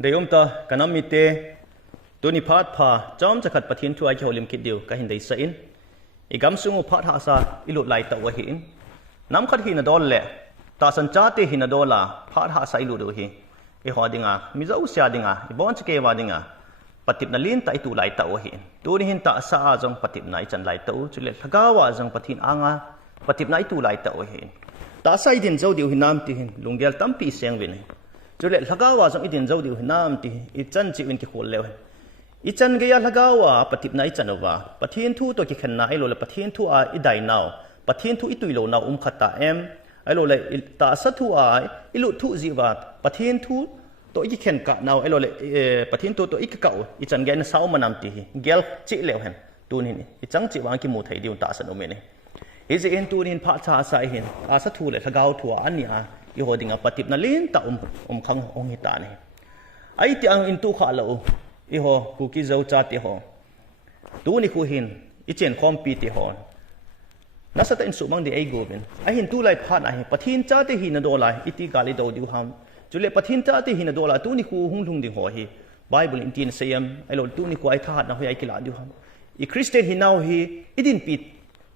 เดี๋ยวตากันน้ำมีเตตัวนี้พาดพาจอมจะขัดปะทินทัวร์ที่เขาเลี้ยงคิดเดียวก็เห็นได้ใส่อินอีกำสูงพาดหาซาอิลุไหลตัวหินน้ำขัดหินดอลเล่ตาสัญจาติหินดอลละพาดหาซาอิลุดูหิอีหัวดิ่งอ่ะมิจฉาอุษยาดิ่งอ่ะอีบอนสเกวาดิ่งอ่ะปฏิบนาลินตาอิตุไหลตัวหินตัวนี้หินตาสาจงปฏิบนายจันไหลตัวจุเลทกาวาจงปฏินอ่างอ่ะปฏิบนายตุไหลตัวหินตาใส่ดินเจ้าเดียวหินน้ำตีหินลุงเดียลตั้มปีเสียงวินจุเลทกาวาจงอิดินเจ้าเดียวหินน้ำตีอีจันจีวินกิโคเลวอีจันเกียร์ละกาวปฏิบนายจันว่าปฏินทูตัวกิขันนาไอโลเลปฏินทูอาอิได้นาวปฏินทูอิตุยโลนาวขัดตาไอโลเลตาสัตทูอาอิลุทูจีว่าปฏินทูตัวอีกขันกะนาวไอโลเลปฏินทูตัวอีกเก่าอีจันเกียร์สาวมันนำตีเกลจิเลวเห็นตัวนี้อีจังจีวางกิมูไทยดิวตาสนุเมนี่อีจะเห็นตัวนี้พระชาใส่เห็นอาสัตทูเลละกาวทัวอันนี้อีหัวดิ่งปฏิบนาลินตาขังองหิตานี่ไอที่อังอินตูขาเลวอีหัวกูกิเจ้าจัดอีหัวตัวนี้กูเห็นอีเจนคอมปีติหัวนัสตันสุมังดีไอโกบินไอเห็นตัวไล่ผ่านไอปะทินจัดที่หินโดลายอิติกาลิดาวดิวฮัมจุเลปะทินจัดที่หินโดลายตัวนี้กูหุ่งทุ่งดิหัวฮีไบเบิลอินทีนเซียมไอโลตัวนี้กูไอทาดนะหัวไอกิลาดิวฮัมอีคริสเตียนหินเอาฮีอิดินปิด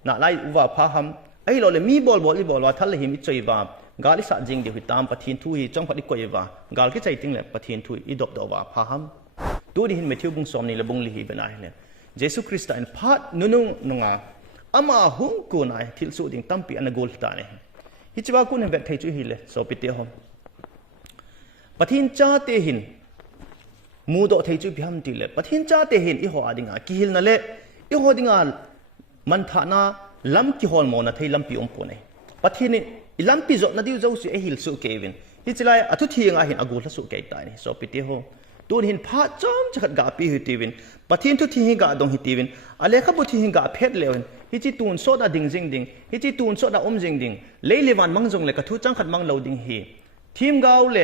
น่าไล่อุวาพาฮัมไอโลเลมีบอลว่าทัลเลหิมิจอยว่ากาลิสัจจิงเดียวตามปะทินทุยจ้องพัดอีกอยว่ากาลกิใจติงเลยปะทินทุยอีดบดอว่าพาฮัมตัวนี้เห็นไม่เที่ยวบุงสอมนี่ละบุงลีฮีเป็นอะไรเนี่ยเยซูคริสต์อินพัดนุ่งนงาอามาหุงกูนายทิลสุดิ่งตั้มปีอันกอลตาเนี่ยฮิจว่ากูเนี่ยแบบไทยจุฮิเลสอบปิเตหอมปะทินจ้าเตหินมูดอไทยจุพิฮัมติเลปะทินจ้าเตหินอีหัวดิ่งากิฮิลนั่นแหละอีหัวดิ่งามันฐานะล้ำกิฮอลโมนะไทยล้ำปีอมปนเนี่ยปะทินนี่ล้ำปีจดนั่นดิวเจ้าสุเอฮิลสุเกวินฮิจไลอัตุทีงาหินอกูลสุเกตายเนี่ยสอบปิเตหอมตัวเห็นพระจอมจะขัดกาปีหิตีวินปะทินทุที่หิงกาดงหิตีวินอะไรครับบุที่หิงกาเพชรเลวินฮิจิตูนโซดาดิ่งจิงดิ่งฮิจิตูนโซดาจิงดิ่งเลยเลวันมังจงเลยกระทุจังขัดมังเหลาดิ่งฮีทีมกาวเล่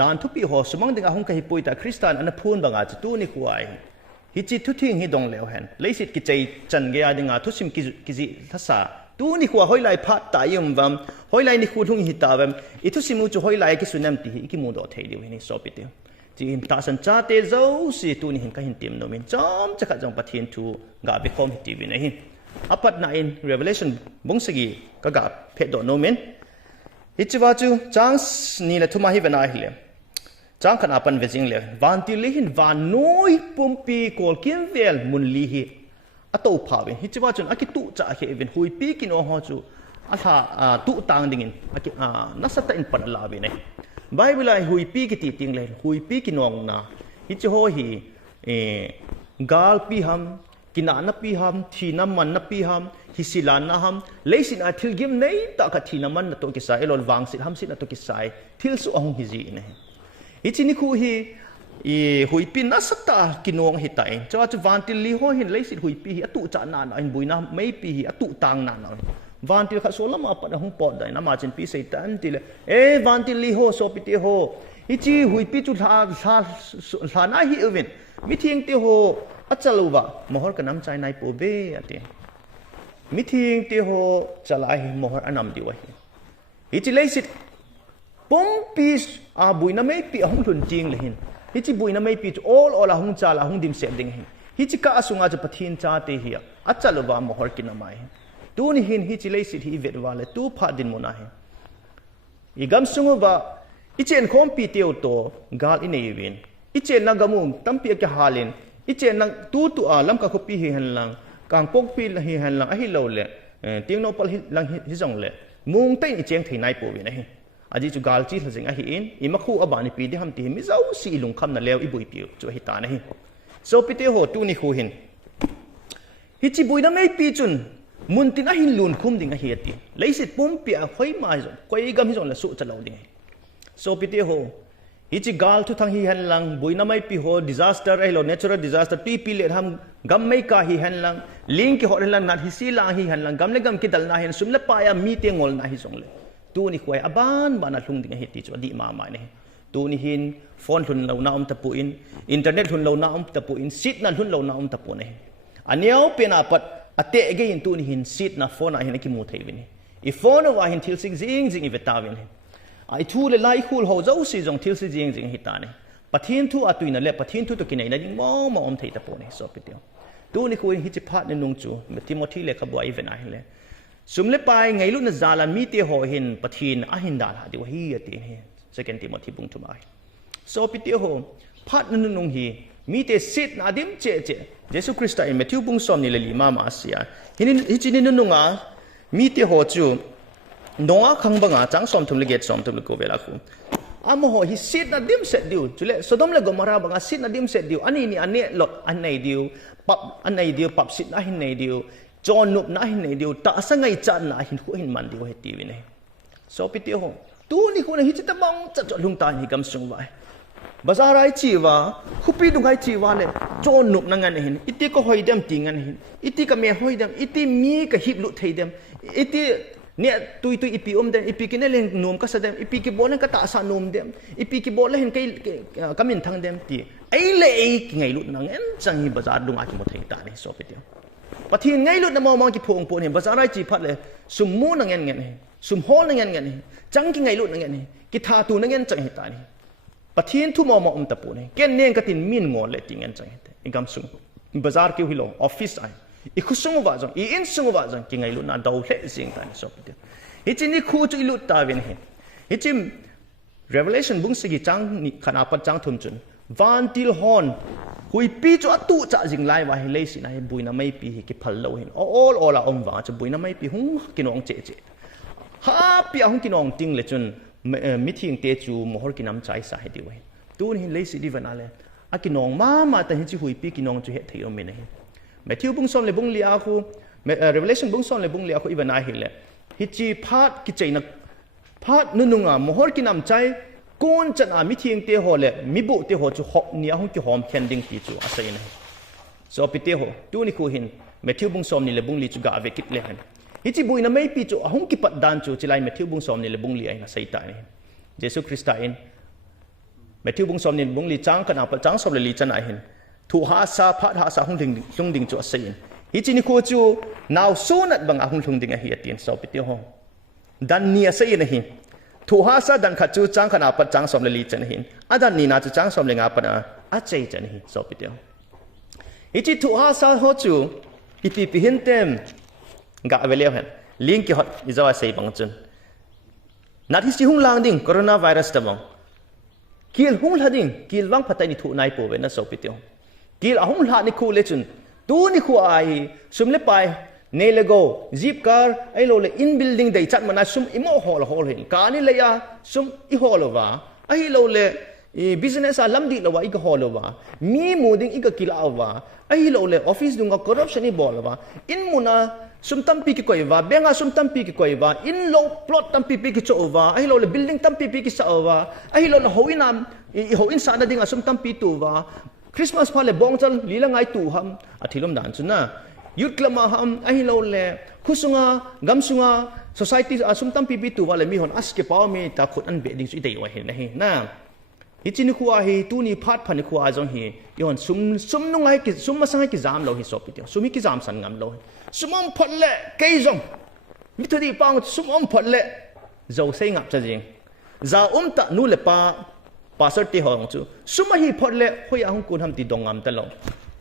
ด่านทุปีหัวสมังดิ่งอาหงกะฮิปุยตาคริสตันอันพูนบางอาจตัวนี้ควายฮิจิทุที่หิดงเลวเห็นเลยสิกิจใจจันเกียดิ่งอาทุสิมกิจิทัศน์ตัวนี้ควายหอยไหลพัดตายมวัมหอยไหลนี่คูทุ่งหิตาวัมอิทุสิมุจุหอยไหลกิสุนัมตีอิกิมูดอเทดิวนี่สอบปิเตจีนตาสัญจาเตเจ้าสิตัวนี้เห็นก็เห็นเต็มโนมินจอมจะขัดจังปะเทียนทูกาเบคอมฮิตีวินเองอปัตนาอิน Revelation บงสกีก็กาเพดโดโนมินฮิจิวาจูจังนี่แหละทุมาฮิเวนาฮิเลจังขันอาปันเวจิงเลวันที่ลิหินวันน้อยปุ่มปีโกลกินเวลมุนลีฮิอโตพาวินฮิจิวาจูอากิตุจะเฮวินหุยปีกินโอฮอจูอาลาตุตังดิ่งอากินัสตะอินปันลาวินไบเบิลไอหุยปีกิติติงเลยหุยปีกินองนาฮิจโฮฮีกาลปีฮัมกินานปีฮัมทีน้ำมันนปีฮัมฮิสิลานะฮัมเลสินอาทิลกิมเนยตากทีน้ำมันนตัวกิสายเอลวังสิฮัมสินตัวกิสายทิลสุองฮิจีเนฮิจินิคูฮีหุยปีนัสตากินองฮิตายจ้าจะวันติลีโฮหินเลสิหุยปีฮีอตุจานานอินบุยนาไม่ปีฮีอตุตังนานวันที่ข้าโซลามาปัดหงปอดได้นะมาจินปีเสตันติเลวันที่ลีโฮโซปิเตโฮฮิจิหุยปีจุลานาฮิเอวินมิทิงเตโฮอัจฉริวะมหรกันน้ำใจในปูเบอติมิทิงเตโฮจะลายมหรอันนำดีไว้ฮิจิเลสิตปุ่มปีบุยน้ำไม่ปีหงทุนจริงเลยหินฮิจิบุยน้ำไม่ปีโอลหงจ่าละหงดิมเสพดิ่งหินฮิจิกาสุงอาจะปะทินจ่าเตหียอัจฉริวะมหรกินน้ำไม่ตัวนี้เห็นฮิจิเลสิที่เวทวาเลตัวพาดินมุนาเห็นอีกำสุงว่าอีเจนคอมพิวเตอร์ตัวกาลอินเอวินอีเจนนักกำมุงตั้มเปียกฮาลินอีเจนนักตัวลำกับขบีเฮนลังกางปกปีเฮนลังฮิโลเลเตียงโนปลลังฮิจงเลมุงเต็งอีเจนที่นายปูวินเองอาจิจูกาลจีหลังฮิอินอีมักคู่อบานิปีเดียมที่มิเจ้าสีลุงคำนั่นเลวอีบุยปิวจูฮิตานะฮิโซปิเตโฮตัวนี้คู่เห็นฮิจิบุยนั่นไม่ปีจุนมุนติน่าหินลุนคุมดิ่งเฮียตีเลยสิปุ่มเปียค่อยมาจงค่อยกำฮิจงละสุจะเล่าดิ่งโซปิเตโฮฮิจิกาลทุทั้งฮิฮันลังบุยน้ำไม่ปีโฮ disaster ไอ้เรา natural disaster ปีปีเลยทำกำไม่กาฮิฮันลังลิงก์ฮอดลังนัดฮิซีลาฮิฮันลังกำเลยกำคิดดัลนาเห็นสุมเล็บปายามีเตียงงอลนาฮิจงเลยตัวนี้ควายอบานบานาลุงดิ่งเฮียตีจวดดีมาใหม่เนี่ยตัวนี้หินโฟนทุนเราหน้าตะปูอินเทอร์เน็ตทุนเราหน้าตะปูซิดนั่นทุนเราหน้าตะปูเนี่ยอันนี้เอาเป็นอาปัดอเตะเกยินตัวนี้หินซิดนะโฟนอะไรหินกิมูเทวินอีโฟนว่าหินทิลซิงซิงซิงอีเวตาวินไอทูเลไลคูลเขาเจ้าสิจงทิลซิงซิงฮิตานี่ ปะเทียนทุอาตุยนั่นแหละปะเทียนทุตัวกินไหนนั่นยิ่งมองไทยตะโพนี่สอบไปเดียวตัวนี้คุยฮิจิพัดในนุ่งจูทิโมธีเลยขบวนอีเวนต์อะไรเลยสุมเลไปไงลุนซาลันมีเตหอเห็นปะเทียนอาหินดาลาดีว่าฮีตีนี่สเกนทิโมธีบุงทุมายสอบไปเดียวพัดในนุ่งฮีมีเตสิทนาดิมเจเยซูคริสต์เองมาที่บุงสอมนี่เลยลิมามาเสียฮิจินี่นุ่งมีเตหอจูน้องขังบังจังสอมทุมเลเกตสอมทุมเลโกเวลาคุอาโหฮิสิทนาดิมเสดิวจุเลสดมเลกมาราบังสิทนาดิมเสดิวอันนี้หลดอันไหนดิวปับอันไหนดิวปับสิทนาหินไหนดิวจอนุบนาหินไหนดิวตาสังไงจันนาหินคู่หินมันดิวเฮตีวินเฮสอบไปเดียวตัวนี้คนฮิจิตบังจัดลุงตาหิกำสุงไว้ภาษาไรจีวะคุปีดุงไงจีวะเลยจอนุบนั่งกันหินอิติก็หอยเดมติงันหินอิติก็เมียหอยเดมอิติมีก็ฮิบลุไทยเดมอิติเนี่ยตุยอีปีเดมอีปีกินเล่นนมก็แสดงอีปีกิบอลนั่นก็ตาสานมเดมอีปีกิบอลเล่นใครก็มินทั้งเดมตีไอ้เล่ไงลุดนั่งเอ็นจังฮีบาซาร์ดุงอากิโมเทตานี่สอบไปเดียวปะทีไงลุดนั่งมองกิพงปนเห็นบาซาร์ไรจีพัดเลยสุมมูนั่งเงี้ยสุมฮอลนั่งเงี้ยจังกิไงลุดนั่งเงี้ยกิทาตูนั่งเงี้ยจังฮีตานี่ปะทีนทุ่มมองตะปูนี่แกเนียงก็ตินมินงอเลยติงเงี้ยจังฮีตาอิกัมซุงบาซาร์คิวฮิโลออฟฟิศไออีคุสงวาจังอีอินสงวาจังกิไงลุดนั่งดาวเล่สิงตานี่สอบไปเดียวฮิจินี่คู่จุยลุตตาวินเฮฮิจิม Revelation บุ้งสกิจังนี่ขนาดปัจจังทุมจุนวันติลฮอนหุยปีจวตุจะจิงไล่ว่าให้เลยสินะบุยน้ำไม่ปีกิพัลโลหินallละอมว่าจะบุยน้ำไม่ปีหุ่งกินองเจฮาปีหุ่งกินองติงเลยจนมิทิงเตจูมหรกินน้ำใจสาเหตุด้วยตัวนี้เลยสิดีวันอะไรอากินองมาแต่ฮิจิหุยปีกินองจุเหตุที่เราไม่เนี่ยแม้ที่บุ้งซ้อมเลยบุ้งเลียคู Revelation บุ้งซ้อมเลยบุ้งเลียคูอีวันอะไรเลยฮิจิพัดกิจใจนักพัดนุ่งมหรกินน้ำใจก้นจันมิทียงเตหอเลยมิบุเตหอจุหอกเนี่ยหุ่นจุหอมแคนดิ้งปีจูอาศัยนะสอบไปเตหอตัวนี้คู่เห็นเมทิวบุ้งซ้อมนี่เลยบุ้งลีจูกาเวกิตเลยฮันฮิจิบุยน้ำไม่ปีจูหุ่นกิปัดดันจูจิไลเมทิวบุ้งซ้อมนี่เลยบุ้งลีไอ้นะใส่ตานี่เยซูคริสต์เองเมทิวบุ้งซ้อมนี่บุ้งลีจังกันเอาจังซ้อมเลยลีจันไอ้เห็นถูหาซาพัดหาซาหุ่นดิ่งจูอาศัยฮิจินี่คู่จูนาวสู้นัดบังอาหุ่นดิ่งไอ้เหี้ยตีนสอบไปเตหอดันเนี่ยใส่นะหินถูหาซาดันขัดจูจังขนาดปัดจังสมเลลีจันหินอาดันนี่น่าจะจังสมเลงาปัดอาเจจันหินสอบไปเดียวฮิจิถูหาซาหัวจูฮิปีหินเต็มกะเวลียวเห็นลิงก์ฮอตอิจาวาเซบังจุนนัดฮิจิหุ่งลางดิ่งโคโรนาไวรัสตะบังกิลหุ่งลาดิ่งกิลวังพัตัยนิถูนายปูเวนะสอบไปเดียวกิลหุ่งลานิคูเลจุนตัวนิคูไอสุมเลไปเนลโกจีบการไอ้โลเลอินบิลดิ้งได้จัดมันนะซุมอิโมฮอลเห็นการนี่เลยอะซุมอิฮอลว่าไอ้โลเลบิสเนสลำดีละว่าอีกฮอลว่ามีมูดิ้งอีกกิลาว่าไอ้โลเลออฟฟิศดุงก็คอร์รัปชันอีบอลว่าอินมุนะซุมตั้มปีกิโกยว่าเบงาซุมตั้มปีกิโกยว่าอินโลพลอตตั้มปีกิโจว่าไอ้โลเลบิลดิ้งตั้มปีกิสาว่าไอ้โลเลหัวอินสาดดิ้งซุมตั้มปีตัวว่าคริสต์มาสพาเลบองจันลีละไงตัวฮัมอาทิตย์ลมด่านจุนนะยุดละมาฮัมไอ้เราเล่คุสุงากัมสุงา society อาสุมตัมปีปีตัวเลยมีหนอัสเกปาวมีตาขุดอันเบดิ้งสุดเดียวเห็นนะเห็นนะฮิจินิคัวเฮตูนี่พัดพันนิคัวจงเฮย้อนซุมนุ่งไอ้กิซุมมาสังไอ้กิจามเราเฮสอบไปเดียวซุมกิจามสันงามเราซุมอมพัดเล่เกยจงมิถุดีปังซุมอมพัดเล่เจ้าเสียงับจะจริงจ้าตะนู่นเล่ป้าสติหงจูซุมมาฮีพัดเล่หอยอาหงคุณทำติดงามตลอด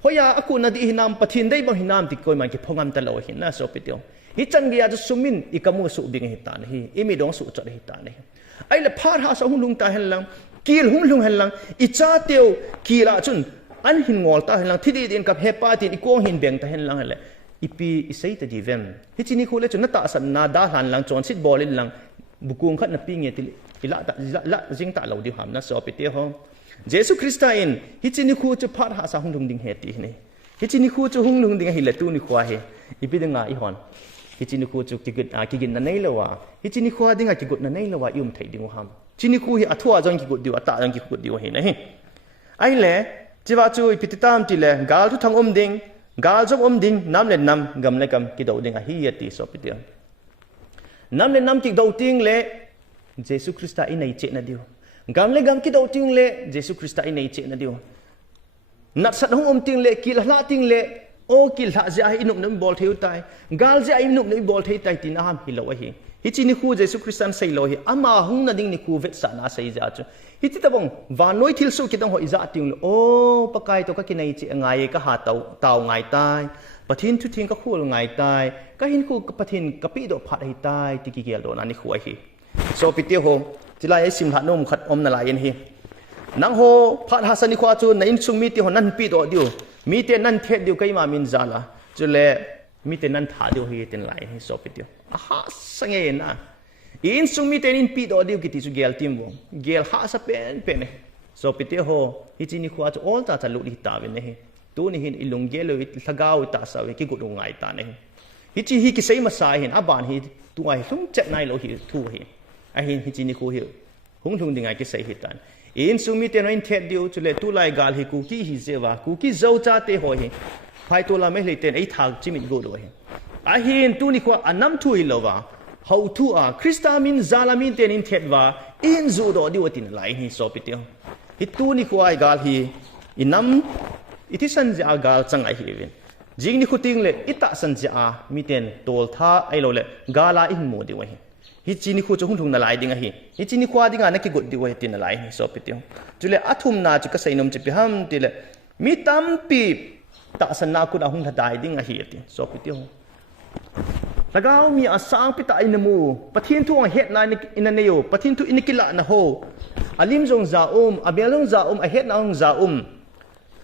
หอยอากูนาดีหินามปะทินได้บางหินามติดก้อยมันกิพงามตลอดหินน่าสอบไปเดียวฮิจังเดียจะซุมินอีกมูสุบิงหิตานี่อิมิดองสุจัดหิตานี่ไอ้เล่พาร์หาสหุ่นลุงตาเห็นลังกิลหุ่นลุงเห็นลังอิจฉาเตียวกิลาจุนอันหินงอลตาเห็นลังที่ดีนกับเฮปาตินอีกวงหินเบงตาเห็นลังเห็นเลยอีปีอิสัยตะดีเวมฮิจินิคูเลจุนนัตตาสันนาดาหันลังจอนซิดบอลลังบุกุงขัดนับปีเงี้ยติละจิงตาเราดิวหามน่าสอบไปเดียวเยซูคริสต์เองฮิจินิคูจะพาร์หาสหุ่นลุงดิ่งเฮตินี่ฮิจินิคูจะหุ่นลุงดิ่งเฮเลตูนิควาเฮอีปีดึงอีหอนฮิจินิคูจะกินนั่นนี่ละวะฮิจินิคูดึงกิกดนั่นนี่ละวะยุ่มไทยดิ่งหามจินิคูเฮอัทวาจังกิกดดิวอัตตาจังกิกดดิวเฮนะเฮไอ้เล่จีว่าจูพิติตามติเล่กาลทุทางดิ่งกาลจบดิ่งน้ำเล่นน้ำกำเล่กำกิดเอาดิ่งฮิยติสอบไปเดียวน้ำเล่นน้ำกิดเอาดิ่งเล่เยซูคริสต์อินไอเจนะดิวกำเล่กำกิดเอาดิ่งเล่เยซูคริสต์อินไอเจนะดิวนัดสัตว์ห้องดิ่งเล่กิลละดิ่งเล่โอ้กิลละจะให้นุกน้ำบอลเที่ยวตายกาลจะให้นุกน้ำบอลเที่ยวตายตีน้ำฮิโลวะฮีฮิจินิคูเยซูคริสต์ใส่โลฮีอามาหงนัดดิ่งนิคูเวทสานาใส่จ้าจู ฮิจิตบงวานน้อยทิลสุกิตังหอยจะติงโอ้ปะกายตัวก็กินในจีไงก็หาเตาไงตายปะทินทุทิงก็คู่ไงตายก็หินคู่ปะทินก็ปีดผัดให้ตายติกิเกลโดนันนี่ขวายฮีโซปิเตียวโฮจิลายสิมหัดนุ่มขัดอมนาลายินฮีนังโฮพัดฮัสนิควาจูในอินซุงมีเตียวนั่นปีดอดิวมีเตียนั่นเทดิวก็มามินซาลาจุเลมีเตียนั่นถาดิวฮีเตียนไลฮีโซปิเตียวฮัสเงยนะอินซุงมีเตียนินปีดอดิวกิติสุเกลติมวงเกลฮัสเป็นโซปิเตียวโฮฮิจินิควาจูออลตาจะลุลิตาวินเนฮีตัวนี้หินอิลุงเกลวิทลกาวตาสาวิกิกุดงไงตาเนฮีฮิจิฮิกิเซมาสายหินอาบานฮีตัวไอ้ทุ่งเจ็ดนายโลหิทูฮีไอ้หินฮิจินิคูฮิหุ่งทุ่งดิ่งไอ้กิเซฮิตันอินซุงมีเตียนอินเทดดิวจุเลตุไลกาลฮิคุกี้ฮิเซวาคุกี้เจ้าจ้าเตหอยไฟตัวละไม่เลยเตียนไอ้ทางจิมิดกูด้วยไอ้หินตัวนี้ควาอันน้ำทุยโลวาhow toคริสตามินซาลามินเตียนอินเทดวาอินจูดอดิวตินไลฮิโซปิเตียวฮิตัวนี้ควาไอ้กาลฮิอินน้ำอิทิสันจะกาลจังไอ้ฮิวินจิงนี่คุติงเลยอิตาสันจะมีเตียนตัวท่าไอ้โลเลยกาลาอินโมดิวะฮิจินิคูจะหุ่นทุ่งนาลายดิ่งฮิฮิจินิควาดิ่งนักกิกดดิวะตินนาลายโซปิเตียวจุเลอัตุมนาจุกเซนนมจิพิฮัมติเลมีตัมปีตาสันนาคุดาหุ่นทัดายดิ่งฮิติโซปิเตียวแล้วก็มีอาสางปิตาอินมูปะทินทุ่งเฮ็ดนาอินเนโยปะทินทุ่งอินิกิละนะโฮอาลิมจงซาอาเบลงซาอาเฮ็ดนาองซา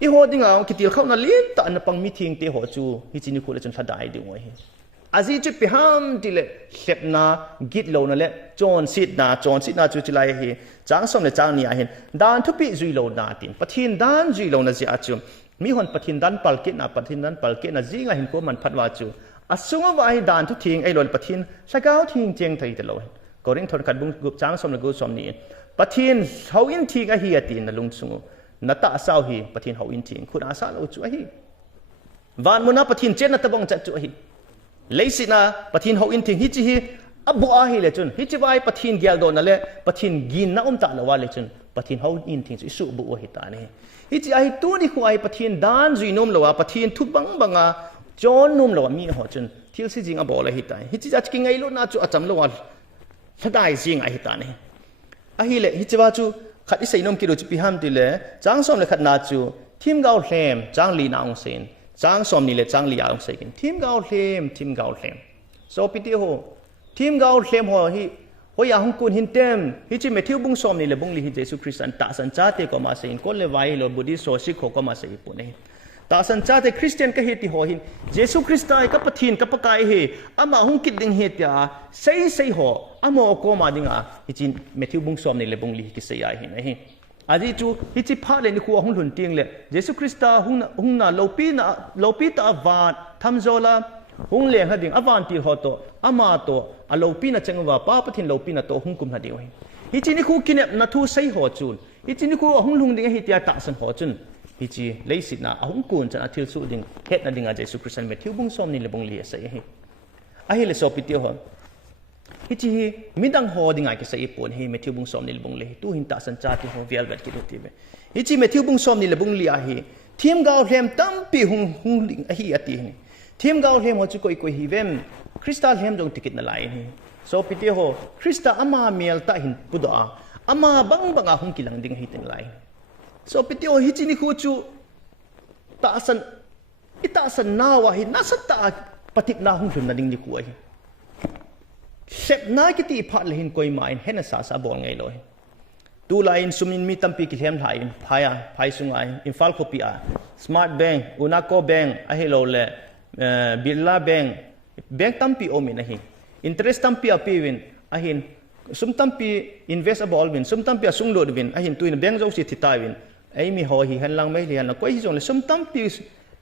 อีโหดิ่งเอาคิดที่เขานาลินตาอันปังมีทิ้งเตะหัวจูฮิจินิคูเลจนทัดายดิ่งไว้อาจีจุดพิหามติเลเล็บนากิดโลนั่นแหละจอนสิดนาจุดไลเฮจางสมเลจางนี่เห็นดานทุปีจุยโลนาตินปะทินดานจุยโลนาจีอาจูมีคนปะทินดานปัลเกนาปะทินดานปัลเกนาจีงาเห็นก็มันพัดวาจูอาสุงว่าไอ้ดานทุทิ้งไอ้โลปะทินสกาวทิ้งเจียงไทยตลอดก็เร่งทนขัดบุ้งกุบจางสมเลกุสมนี่ปะทินเขาอินทิ้งไอ้เฮียตินนั่นลุงสุงนัตตาสาวฮีปะทินเขาอินทิ้งคุณอาสาเราจูไอ้ฮีวันมุนาปะทินเจนนัตตะบงจัดจูไอ้ฮีเลยสินะปะทินเขาอินทิ้งฮิจิฮีอับบัวฮีเลยจนฮิจิวายปะทินเกียร์โดนนั่นแหละปะทินกินน้าตาละวะเลยจนปะทินเขาอินทิ้งอิสุบัวฮิตานี่ฮิจิไอตัวนี้ควายปะทินดานจุยนมละวะปะทินทุบบังจอนนมละวะมีหัวจนที่สิจิงอับบัวเลยฮิตาฮิจิจัดกินไงลูกน่าจูอัจฉริละวะถ้าได้จิงไอฮิตานี่ไอฮิเลยฮิจิวาจูขัดอิสัยนมกิโลจุพิฮัมติเลยจางสมเลยขัดนาจูทีมเกาเล่มจางลีนาองเซนจางสมนี่เลยจางลีอาองเซนทีมเกาเล่มโซปิติโฮทีมเกาเล่มหัวฮิหัวยาหงกุนหินเต็มฮิจิเมทิวบุงสมนี่เลยบุงลีฮิเจสุคริสตันตาสันจ้าเตก็มาเซนคนเลวายโลบุดิโซชิโคก็มาเซนปุ่นเองตาสันจ้าเตคริสเตียนก็เฮติหัวหินเจสุคริสต์ไอกับปะทินกับปะกายเฮอามาหงกิดดิงเฮติอาเซยหัวอามาโกมาดิงอาฮิจิเมทิวบุงสมนี่เลยบุงลีฮิกิเซียหินเองอาจิจูฮิจิพาเลนิคูหุ่นหุ่นเตียงเลยเยซูคริสต์หุ่นน่ะโลปีตาอวานทำโจลาหุ่นเลี้ยงหัดดิ่งอวานตีหัวโตอามาโตอาโลปีน่ะจังว่าป้าปะทินโลปีน่ะโตหุ่นกุมหัดดิ่งไว้ฮิจินิคูกินเนบน่ะทูใส่หัวจูนฮิจินิคูหุ่นลุงดิ่งฮิตยาตาสันหัวจุนฮิจิเลยสินะหุ่นกุนจันอาทิลสุดิ่งเฮ็ดน่ะดิ่งอาเยซูคริสต์เมทิวบุงสอมนี่เลยบุงเลี้ยใส่ให้อาเฮเลโซปิเตียวฮิจิมิดังหัวดิ่งไอ้ก็ใส่ปุ่นให้เมทิวบุงสอมนี่เลยบุงเลี้ยตู้หินตาสันจ้าที่หัวเวลเวดกิโลตีเบฮิจิเมทิวบุงสอมนี่เลยบุงเลี้ยให้ทีมเกาเล่มตั้มปีหุ่นดิ่งไอ้ฮีอาตีนี่ทีมเกาเล่มหัวจุกอยฮิเวมคริสตัลเล่มจงติกิดนั่นไลนี่โซปิเตียวคริสตาอามาเมลตาหินปุดอาอามาบังหุ่นกิลังดิ่งฮิตินไลโซปิเตียวฮิจินิคูจูตาสันนาวะหินน่าสัตตาปฏิบนาหุ่นนั่นดิ่งนิคูไอเสพนาคิตีพัดเลยหินกอยมาอินเห็นสาสาบอลไงเลยตูไลน์สุมินมีตั้มปีกิเลมไทยพายสุงไออินฟัลโคปีอาสมาร์ทแบงก์อุนาโกแบงก์ไอเฮโลเลบิลลาแบงก์ตั้มปีโอมินไอหินอินเทรสตั้มปีอาปีวินไอหินสุมตั้มปีอินเวสต์บอลวินสุมตั้มปีสุงโลดวินไอหินตัวอินแบงก์เจ้าสิทิตาวินไอมีหัวหินลังไม่เลียนแล้วก็อีจงเลยสุมตั้มปี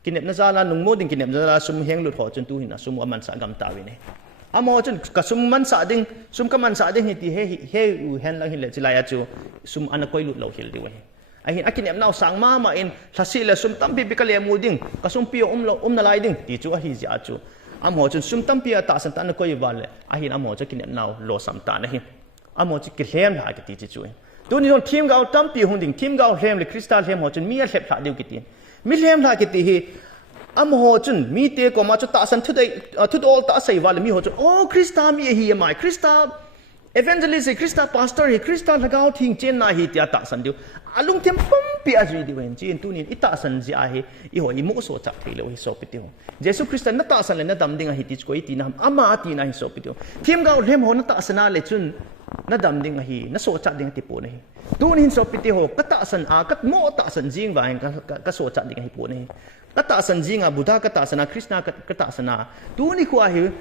กินเนบนาซาลานุ่งโมดิงกินเนบนาซาลาสุมเฮงหลุดหัวจนตัวหินสุมอามันสากำตาวินอามอจนกสุมมันสาดิ่งสุมกมันสาดิ่งฮิติเฮอูเฮนลังฮิเลจิลายจูสุมอันนักอยลุดเหล่าฮิลดีไว้ไอหินอากินเอ็มนาวสังมาอินทัศน์เลสุมตั้มปีปิกเลมูดิ่งกสุมปีนาลายดิ่งที่จูอาฮิจิอาจูอามอจนสุมตั้มปีตาสันตันนักอยวันเลยไอหินอามอจะกินเอ็มนาวโลสัมตานหินอามอจะกินเฮมหายกิติจูตัวนี้ตอนทีมเกาตั้มปีหุ่นดิ่งทีมเกาเฮมเลยคริสตัลเฮมหัวจนมีอะไรพลาดเดียวกิติมีเฮมพลาดกิติฮีอามโหจุนมีเตก็มาจุดตาสันทุดออลตาใส่วันมีหัวจุนโอ้คริสตามีเฮียไหมคริสตา evangelist Krista pastor Krista lagao thing chen na hi tia ta san diu alung tem pom pi azui diu hen chin tunin ita san ji a hi I ho I mo so cha thelo hi so pi tiu Jesu Krista na ta san le na dam ding hi ti ko I ti na ama ti na hi so pi tiu thim gao lem ho na ta sana le chun na dam ding hi na so cha ding ti po na hi tunin so pi tiu ka ta san a kat mo ta san jing wa hen ka so cha ding hi po na hi kata sanjinga Buddha kata sana Krishna kata sana tu ni ko hi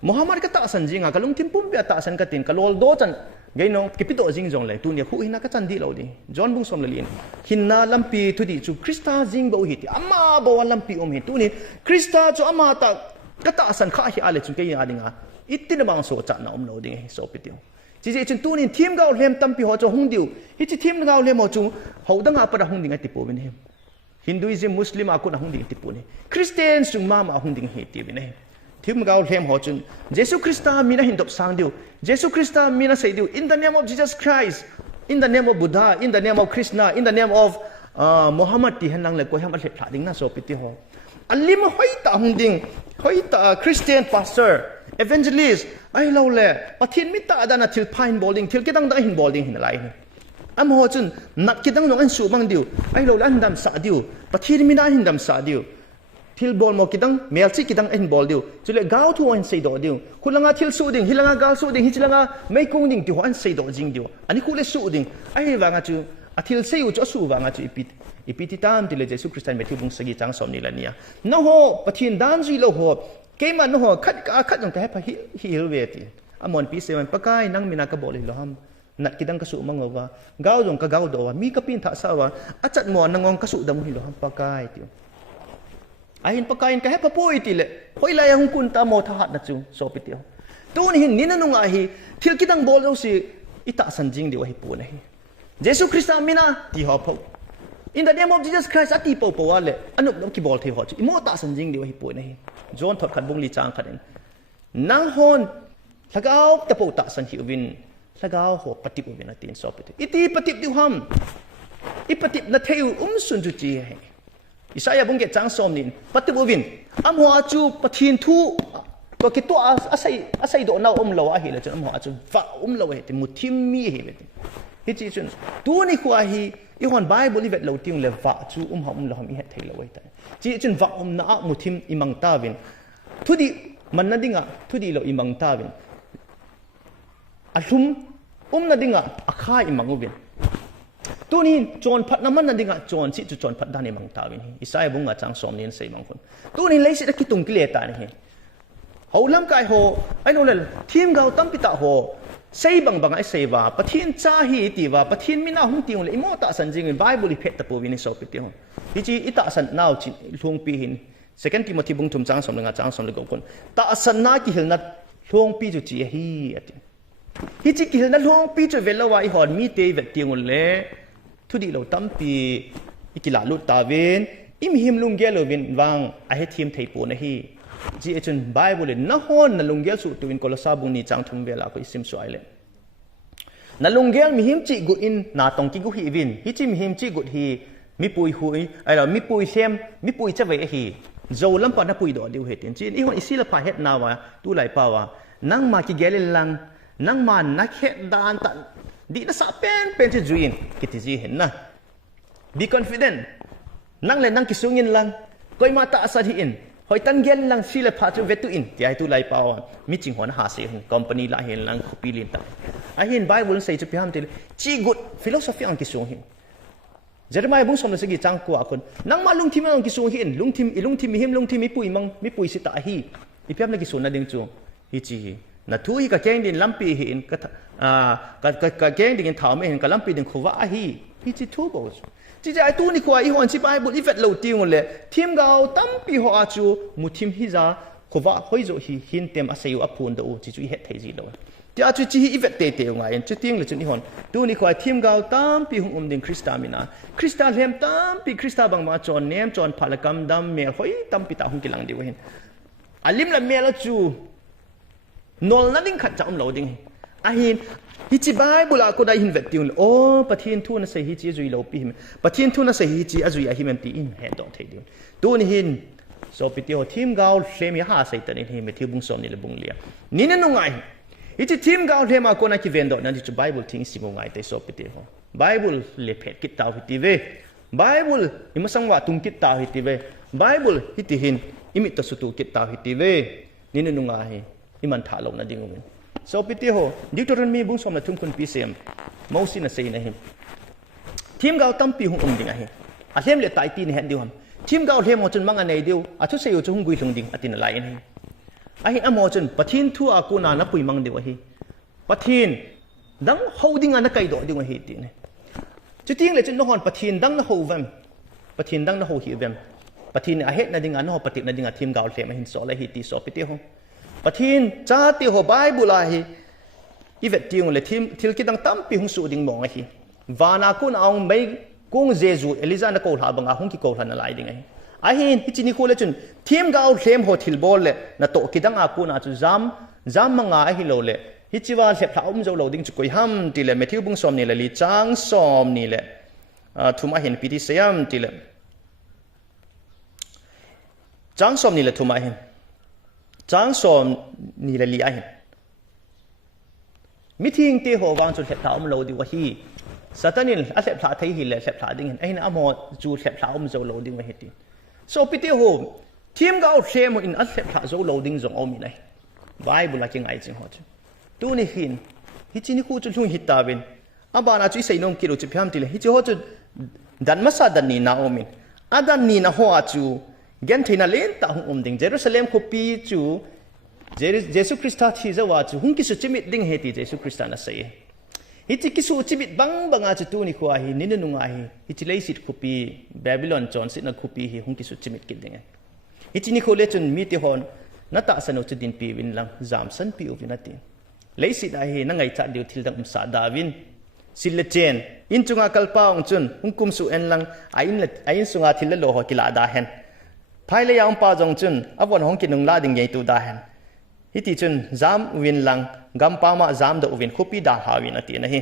Muhammad kata sanjinga kalung timpum bia ta san katin kalol do chan gaino kipito jing jong le tu ni khu hina ka chan di lo di John bung som le lin hinna lampi tu di chu Krista jing bo hi ti amma bo lampi hi tu ni Krista chu amma ta kata san kha hi ale chu ke ya dinga itin bang so cha na lo ding so pitiu chi chi chun tu ni thim gao lem tampi ho cho hung diu hi chi thim gao lem ho chu ho danga pa hung ding ati po bin hem Hinduism Muslim aku na hunding tipune Christian sung mama hunding he tibine thim gao hem ho chun Jesu Krista mina hindop sang diu Jesu Krista mina say diu in the name of Jesus Christ in the name of Buddha in the name of Krishna in the name of Muhammad ti hanang le ko ham a thla ding na so piti ho alim hoi ta hunding hoi ta Christian pastor evangelist ai lo le pathin mi ta da na thil pine bowling thil kedang da hin bowling hin lai am ho chun nat kidang nong an su mang diu ai lo lan dam sa diu pathir mina hin dam sa diu thil bol mo kidang mel chi kidang en bol diu chule gao thu an sei do diu khulanga thil su ding hilanga gal su ding hichilanga mei kung ding ti ho an sei do jing diu ani khule su ding ai wanga chu athil sei u chu su wanga chu ipiti tam ti le Jesu Christian me thu bung sagi chang som ni la nia no ho pathin dan ji lo ho keman no ho khat jong ka ha hi ve ti amon pi se man pakai nang mina ka bol lo ham nat kidang kasu mangawa gao dong ka gao do wa mi ka pin tha sawa achat mo nangong kasu dam hi lo ham pakai ti ahin pakain ka he papoi ti le hoi la yang kun ta mo tha hat na chu so pi ti tu ni hin nin nu nga hi thil kidang bol lo si ita san jing di wa hi pu na hi Jesu Krista mina ti ho pho in the name of Jesus Christ ati po po wa le anu nom ki bol the ho chu imo ta san jing di wa hi pu na hi John thot khat bung li chang khaden nang hon lagao ta po ta san hi win lagao ho patip ubin atin so piti iti patip diu ham ipatip na theu sun chu chi he Isaya bung ge chang som nin patip ubin am ho achu pathin thu to ki to asai do na lo a hi la chu am ho achu fa lo he ti muthim mi he be hi chi chun tu ni khwa hi I hon Bible li vet lo ting le va chu ha lo ham he thei lo wai ta chi chun va na muthim imang ta win thu di man na dinga thu di lo imang ta win alum na dinga akha imang ubin tunin chon phat naman na dinga chon chi chu chon phat dani mang tawin hi Isaiah bunga chang som nin sei mang khun tunin leisi da kitung kile ta ni he holam kai ho ai no le thim gao tam pita ho sei bang bang ai sei wa pathin cha hi ti wa pathin mina hung tiung le imo ta san jing in Bible li phet ta pu win so piti ho hi chi ita san naw chi hlung pi hin second Timothy bung thum chang som nga chang som le go kon ta san na ki hil na hlung pi chu chi hi ati hi chi ki na long pi chu velawa I hon mi te vet tiang le thu di lo tam pi ikila lu ta ven im him lung gel vin wang a he thim thei pu na hi ji echun Bible na hon na lung gel su tu in kolosa bung ni chang thum vela ko isim su aile na lung gel mi him chi gu in na tong ki gu hi vin hi chi mi him chi gu hi mi pui hui ai la mi pui sem mi pui cha ve hi zo lam pa na pui do diu he tin chin I hon isila pa het na wa tu lai pa wa nang ma ki gel lang nang man na khe dan ta di na sa pen che juin kiti ji hen na be confident nang le nang kisungin lang koi mata asa hi in hoi tan gel lang sila pha chu vetu in ti ai tu lai pa mi ching hon ha se company la hen lang khopi lin ta a hin Bible sei chu pi ham til chi good philosophy ang kisung hin Jeremiah bung som na sigi chang ko akon nang ma lung thim ang kisung hin lung thim mi him lung thim mi pui si ta hi ipiam na kisun na ding chu hi chi na thui ka keng din lampi hin ka keng din thau me hin ka lampi din khuwa hi chi thu bo chi ja tu ni kwa I hon chi Bible I vet lo tiung le thim gao tam pi ho a chu mu thim hi za khuwa hoi zo hi hin tem asayu apun do chi chu he thei ji lo ti a chu chi I vet te nga en chu ting le chu ni hon tu ni kwa thim gao tam pi hung ding Krista mina Krista lem tam pi Krista bang ma chon nem chon phalakam dam me hoi tam pi ta hung kilang di hin alim la me la chu nol na ding khat cham lo ding a hin hi chi Bible a ko dai hin vet tiun o pathin thu na sei hi chi zui lo pi him pathin thu na sei hi chi azui a him ti in he dong thei diun tu ni hin so pi ti ho thim gao hlem ya ha sei tan in hi me thi bung som ni le bung lia ni na nu ngai อิจิทีมกาวเทมาคนนั้นที่เวนดอนั่นที่ไบเบิลทิ้งสิมงไงแต่สอบไปเดียวไบเบิลเล็บเพดกิตตาวฮิติเวไบเบิลอิมาสังวะตุงกิตตาวฮิติเวไบเบิลฮิติหินอิมิตสุตุกิตตาวฮิติเวนี่นึงไงอิมันถาลงนั่นดิ่งวินสอบไปเดียวดิวตรันมีบุญสมละทุ่มคนปีเสียมมอสินะเซนะฮิทีมกาวตั้มปีหุ่งดิ่งไงอาเทมเลตายตีนเห็นเดียวทีมกาวเทมอจนมังอันไหนเดียวอาทุเสียจะหุ่งกุยลงดิ่งอตินไหลนี่อาหินอมอจนปะทินทั่วอากูนานับปุยมังเดียวฮิปะทินดังหูดิ่งอันนักไก่ดอดิ่งฮิตีนี่จุดทิ้งเลยจนนอนปะทินดังนักหูเวมปะทินดังนักหูหิวเวมปะทินอาเฮ็ดนัดดิ่งอันนอปะตินัดดิ่งอันทีมกาวเทมหินสอเลยฮิตีสอปิเตียวปะทินจ้าตีหัวไบบุลาฮิอีเวตติ้งเลยทีมทิลกิดังตั้มปีหุ่งสูดิ่งมองฮิวานากูนเอาไม่กุ้งเจจูเอลิซานักโกลหาบังอาหุ่งกิโกลหานั่นไหลดิ่งไงอาหินฮิจินิโคเลจุนทีมกาวเทมโฮทิลบอลเลยนัดโตกิดังอากูนาจุจามมังอาฮิโลเลยฮิจิวาเสพท้าเจ้าเราดิ่งจุกยห้ามตีเลยเมทิวบุงสอมนี่เลยลีจางสอมนี่เลยทุมาเห็นพิธีเสียมตีเลยจางสอมนี่เลยทุมาเห็นจางสอมนี่เลยลีอาเห็นมิทิ้งตีหัววางจุดเสพท้าเราดีว่าฮีสัตว์นี่อาเสพท้าไทยหิเลยเสพท้าดิ่งเห็นไอ้นั่นอโมจูเสพท้าเจ้าเราดิ่งว่าเห็นตีโซพิธีหัวทีมกาวเทมอินอาเสพท้าเจ้าเราดิ่งจงเอามีไหนไบเบิลละจึงไอจึงหัวจุตัวนี้หินฮิจินิคูจุลุงฮิตาวินอาบานาจุยใส่นงกิโลจิพยามติเลยฮิจิหัวจุดันมาซาดันนีนาโอมินอาดันนีนาหัวจูเกนเทน่าเลนตาหุงดิ่งเยรูซาเล็มคุปีจูเยซูคริสต์ที่จะว่าจูหุงกิสุจิมิดดิ่งเฮติเยซูคริสต์น่ะเสียฮิจิกิสุจิมิดบังอาจูตัวนี้ขวาฮินินนุงอาฮิจิเลสิตคุปีบาบิลอนจอนสิตนักคุปีฮิหุงกิสุจิมิดกิดดิ่งฮิจินิโคเลจุนมีติฮอนนัตตาสนุจุดินปีวินลังจามสันปีอุวินาติเลยสิได้นั่งไงจัดเดียวทิลดังสาดาวินสิเลเจนอินจุงอาคัลปาองจุนหุงคุมสุเอ็นลังไอ้สุงอาทิลเลโลหกิลาดาเฮนภายเลยยามปาจงจุนอวันหงกินุงลาดิงใหญ่ตูดาเฮนฮิติจุนจามวินลังกัมปามาจามดอุวินคุปีดาหาวินาทีนะฮิ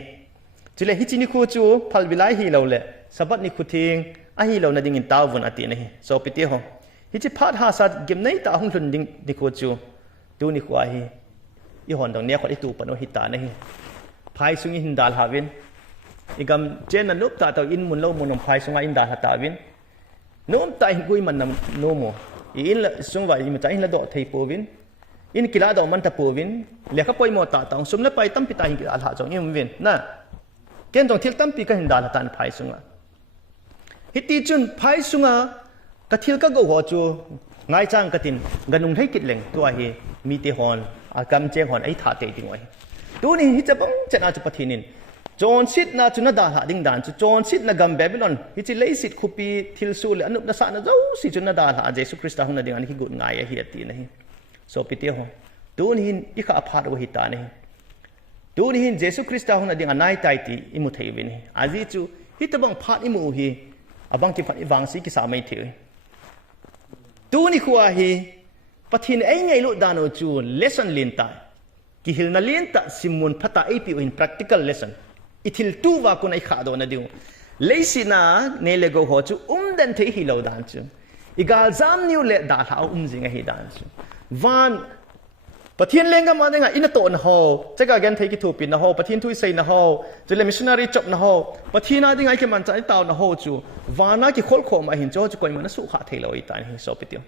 จุเลฮิจินิคูจูพัลบิไลฮิเลวเลสบัดนิคุทิงอาฮิเลวนาดิงินตาวุนาทีนะฮิโซปิติฮงฮิจิพัดหาสัตเกมไหนตาหุงลุนดิงนิคูจูดูนิควาฮิอีหอนตรงนี้คนไอตูปนโอหิตานะฮิพายสุงอินดาลฮาวินอีกำเจนนันนุบตาตัวอินมุนโลมุนพายสุงอินดาลฮาตาวินนุบตาอินกุยมันนำนุโมอินละสุงว่าอิมตาอินละดอกไทยปูวินอินกิลาดอกมันตะปูวินเลี้ยข้าปอยมอตาตองสุมละไปตั้มปิตาอินกิลาลฮาจงอิมวินนะเกณฑ์ตรงที่ตั้มปีก็อินดาลฮาตานพายสุงะฮิติจุนพายสุงะกะทิลก็โกหัวจูง่ายจังกะตินกันนุ่งให้กิดเล่งตัวเฮมีเตหอนอากำเจงหอนไอ้ถาเตติงไว้ตัวนี้ฮิจะบังจะน่าจะปะทินินจอนสิทน่าจุนดาหาดิ่งดานจุจอนสิทน่ะกัมเบบิลอนฮิจะเลยสิทคุปีทิลสูเลอนุนัสานะเจ้าสิจุนดาหาเยซูคริสต์หุ่นดิ่งอันนี้กุดง่ายเฮียตีนะฮิโซปิเตหอนตัวนี้อีกอาพาร์วหิตานะฮิตัวนี้เยซูคริสต์หุ่นดิ่งอันไหนไตตีอิมุทัยวินอาจิจูฮิตบังพาร์อิมุฮีอาบังกิพันอีวังสีกิสาไม่เที่ยวตัวนี้ขวาฮีปะทินไอ้ไงลุดานอจูน lesson เลียนตากิฮิลนาเลียนตาซิมุนพัตตาไอพีอิน practical lesson อิทิลตูว่าคนไอขาดอนดิวเลยสินะเนเลโกหัวจูเดินเทฮิลาวดานจูอีกาจามนิวเลดาลาจิงไอฮิดานจูวันปะทินเลงกันมาได้ไงอินโตนฮอจะกากันเทกิทูปินนะฮอปะทินทุยเซนนะฮอจะเลมิชนารีจบนะฮอปะทินาได้ไงกันมันจะไอตาวนะฮอจูวานากิโคลโคมาหินจูจะกวยมันสุขาเทลอยตานี่สอบปิดเดียว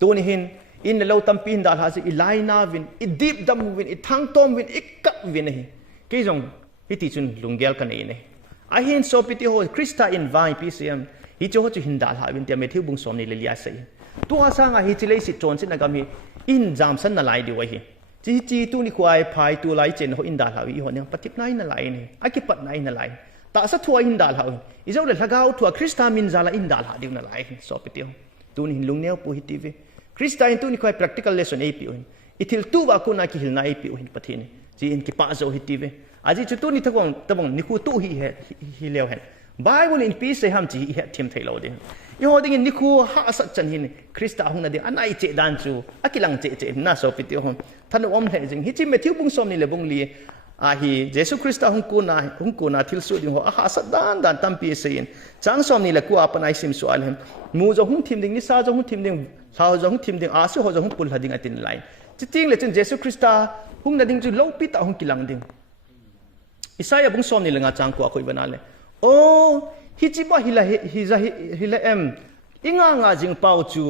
ตัวนี้หินอินเลวตัมปีนดาลฮาซิอิไลนาวินอิดีบดัมวินอิทังตอมวินอิกัดวินนี่กี่จงฮิติจุนลุงเกลกันเองนี่ไอหินสอบปิดเดียวคริสต์อินวายพีซีเอ็มฮิจูจะหินดาลฮาวินเตียเมทิวบุงสอมนี่เลยยาเซ่ตัวสร้างฮิจิเลสิจอนสินะกามีอินจามสันน่ะไลดีไว้หิจีตัวนี้ควายพายตัวไลเจนเขาอินดาลฮาวิอีหอนยังปฏิบัตินั่นไลนี่อากิปัดนั่นไลแต่สัตว์ทัวอินดาลฮาวิอีเจ้าเลยถ้าเขาทัวคริสต์มินซาลาอินดาลฮาดิวนั่นไลสอบปิดเดียวตัวนี้ลุงเนียวปูฮิติวิคริสต์ตัวนี้ควาย practical lesson เอพิโอหินอิทิลตัวว่าคุณนักฮิลนาเอพิโอหินปฏิเนจีอินกิป้าโซฮิติวิอาจิจุตัวนี้ตะบังนิคูตัวฮิเลวเห็นไบเบิลอินปีเซฮัมจีฮิทิมเทลเอาเดนอีหอดิ่งนิคูฮาสัจจันหินคริสต์หุ่นนั่นเดอันไหนเจดานจูอากิลังเจน่าสอบปิดเดียวท่านอมเห็นจริงฮิจิเมทิวบุงสอมนี่เลยบุงลีอาฮีเยซูคริสต์หุ่นกูนาทิลสุดยิ่งหัวอาหาสัดดานตั้มปีเซียนจังสอมนี่เลยกูอาปนัยซิมสวาลเห็นมูจงหุ่นทีมดิ่งนิสาจงหุ่นทีมดิ่งสาวจงหุ่นทีมดิ่งอาสุจงหุ่นปุลหดิ่งอัตินไลน์ จะจริงเลยจนเยซูคริสต์หุ่งนั่นดิ้งจุลปิตาหุ่งกิลังดิ้งอิสายาบุ้งซ้อมนี่เลยงาจังกูอาคุยบ้านเลยโอ้ฮิจิบะฮิละอิงางาจิงเป้าจู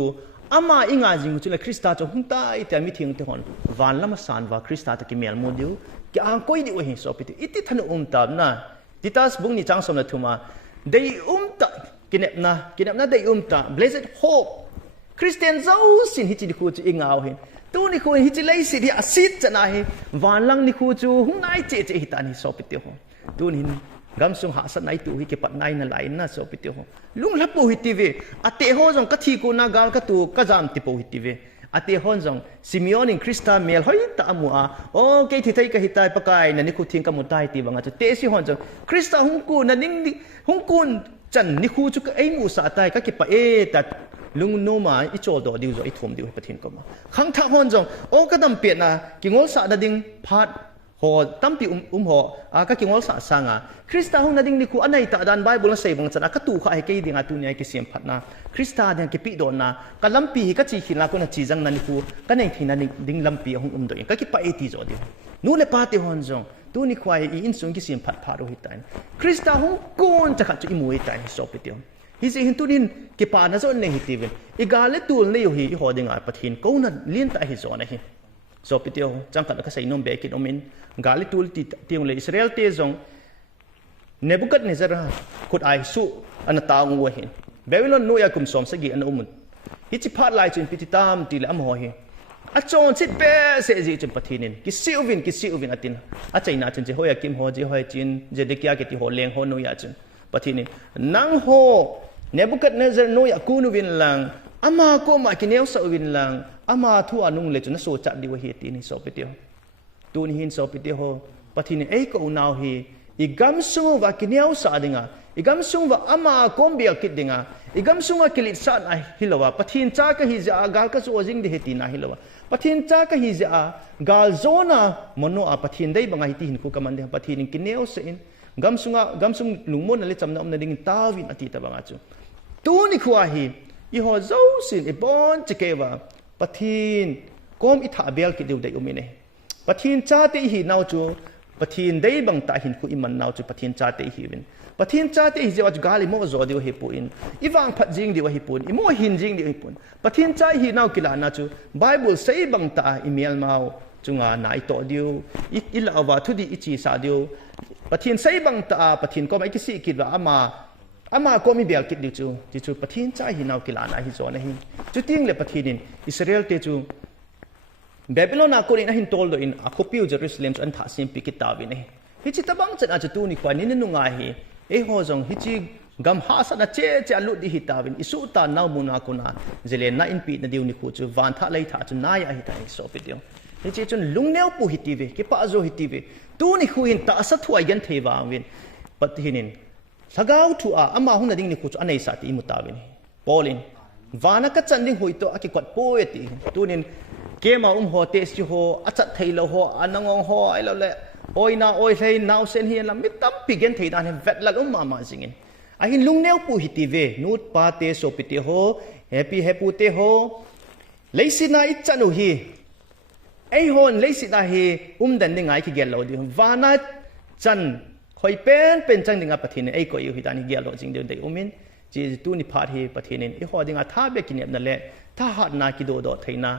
อามาอิงาจิงจุเลยคริสต์จะหุ่งตายแต่ไม่ทิ้งเท่านั้นวันละมาสานว่าคริสต์จะกิเมลโมดิวque ang koi di ohin so piti iti thanu tab na titas bung ni chang som na thuma dei ta kinepna dei ta blessed hope Christian zau sin hi chi di khu chu ingaw hin tu ni khu hi chi lei si di asit chana hi van lang ni khu chu hungai che hi ta ni so piti ho tu ni gamsung hahsa nai tu hi ke pat nai na lai na so piti ho lung lapu hi ti ve ate ho jong ka thi ko na gal ka tu ka jam ti po hi ti ve ati hon jong Simeon in Krista mel hoi ta amua o ke thi thai ka hitai pakai na ni khu thing ka mutai ti banga chu te si hon jong Krista hung ku na ning hung kun chan ni khu chu ka ei mu sa tai ka ki pa e ta lung no ma I chol do diu zo I thom diu pathin ko ma khang tha hon jong o ka dam pe na ki ngol sa da ding phat ho tampi ho a ka ki ngol sa sanga Krista hung na ding ni khu anai ta dan Bible na sei bang chana ka tu kha ai ke ding a tu ni ai ki siam phat na Krista den ke pi don na ka lampi ka chi khila ko na chi jang na ni khu ka nei thina ding lampi hung do ka ki pa e ti zo di nu le pa te hon jong tu ni khwai I in sung ki siam phat pha ro hi tan Krista hung kon cha kha chu I mu I tan so pi ti hi se hin tu din ke pa na zo nei hi ti ven I ga le tul nei hi I ho ding a pathin ko na lin ta hi zo na hi so pi ti chang ka ka sai nom be ki omin ga le tul ti tiong le Israel te jong Nebuchadnezzar khut ai su an ta ngo hin Babylon no ya kum som sagi an umun hi chi phat lai chin pititam ti le am ho hi a chon chit pe se ji chin pathinin ki siuvin atin a chaina chin je hoya kim ho je hoi chin je de kya ke ti ho leng ho no ya chin pathinin nang ho Nebuchadnezzar no ya kunu win lang ama ko ma kineu sa win lang ama thu anung le chun so cha di wa hi ti ni so pe ti tu ni hin so pe ti ho pathinin ei ko naw hi I gamsung wa kineu sa dinga I gamsung wa ama kombia kit dinga I gamsung wa kilit sa na hilawa pathin cha ka hi ja gal ka so jing de heti na hilawa pathin cha ka hi ja gal zona mono a pathin dei banga hiti hin ku kaman de pathin kineu sa in gamsung lungmon le chamna omna ding tawin ati ta banga chu tu ni khwa hi I ho zo sin I bon chikewa pathin kom I tha bel ki deu dei umine pathin cha te hi naw chu pathin dei bang ta hin ku iman naw chu pathin cha te hi win pathin cha te hi je gali mo zo diu hi pu in iwang phat jing diu hi pun imo hin jing diu hi pun pathin cha hi naw kila na chu Bible sei bang ta email mau chunga nai to diu ila wa thu di ichi sa diu pathin sei bang ta pathin ko mai ki si kit wa ama ko mi bel kit diu chu pathin cha hi naw kila na hi zo na hi chu ting le pathinin Israel te chu Babylon ako rin ahin toldo in ako piu Jerusalem an tha sim pikit tawi ne hi chi tabang chan a tu ni kwa ni nu nga hi e ho jong hi chi gam hahsa na che alu di hi tawin isu ta naw muna ko na jele na in pi na diu ni khu chu van tha lai tha chu na ya hi ta so pi diu hi chi chun lungneu pu hi ti ve ki pa zo hi ti ve tu ni khu in ta sa thuai yan the wa win pat hinin sagau thu a ama hu na ding ni khu chu anei sa ti mu tawin polin vana ka chan ding hui to aki kwat poeti tunin kema ho tes chu ho achat thailo ho anangong ho ailo le oina oi hlei naw sen hian lam mitam pigen thei dan vet la ma jingin a hin lungneu pu hi ti ve nut pa te so piti ho happy te ho leisina I chanu hi ei hon leisina hi dan ni ngai ki gel lo di vana chan khoi pen chang dinga pathin ei ko hi dan gel lo jing de dei umin ji tu ni phat hi pathinin I ho dinga tha be kinep na le tha hat na ki do theina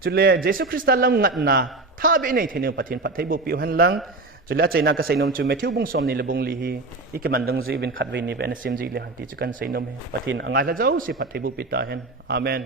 chule Jesu Christa lam ngat na tha be nei thene pathin phat thei bo pi han lang chule chaina ka sainom chu Matthew bung som ni le bung li hi ikeman dang ji bin khat ve ni ben sim ji le han ti chu kan sainom he pathin angai la jau si phat thei bo pi ta hen amen